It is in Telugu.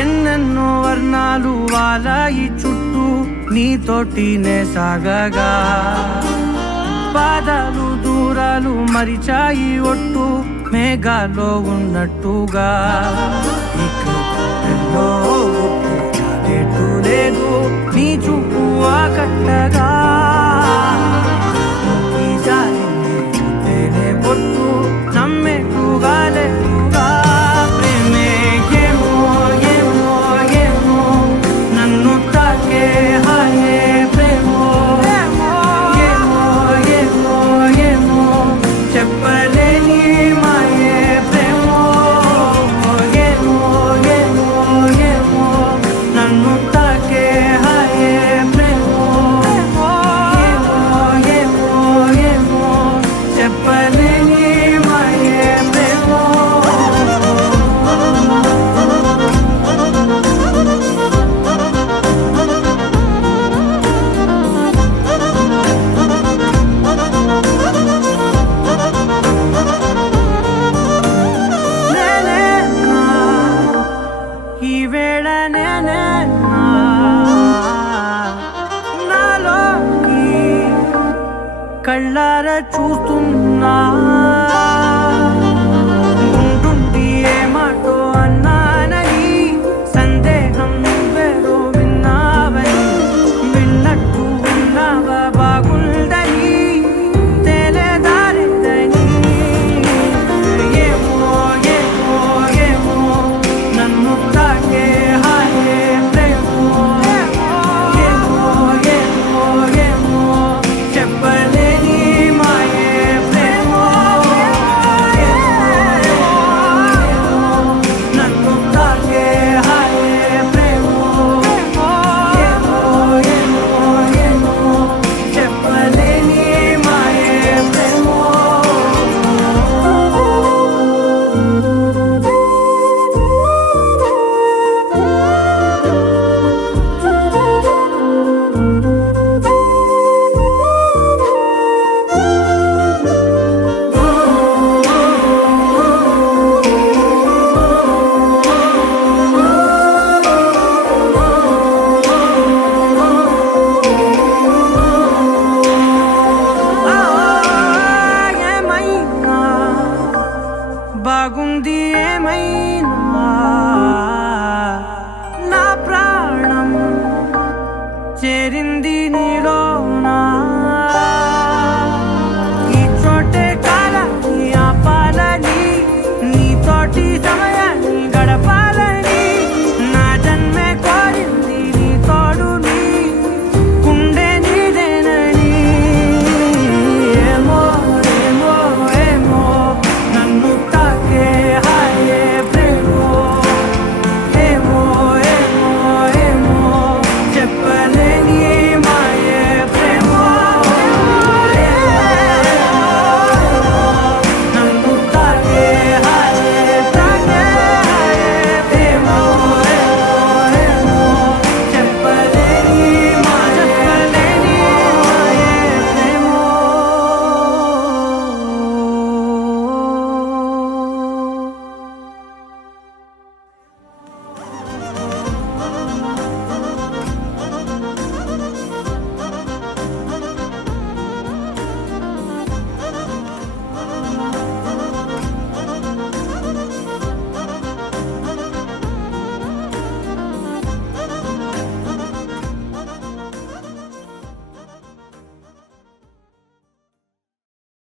ఎన్నెన్నో వర్ణాలు వాలాయి చుట్టూ నీతోటినే సాగగా పాదాలు దూరాలు మరిచాయి ఒట్టు మేఘాల్లో ఉన్నట్టుగా ఇక ఎన్నో గుర్తు లేదు నీ చూపు ఆకట్టగా పొట్టు నమ్మేట్టుగా లేటుగా ప్రేమే ఏమో ఏమో ఏమో నన్ను తాకే హాయే ప్రేమో ఏమో ఏమో ఏమో చెప్పలేని మాయే ప్రేమో ఏమో ఏమో ఏమో నన్ను తాకే హాయే ప్రేమో ఏమో ఏమో ఏమో చెప్పలేని కళ్ళారా చూస్తున్నా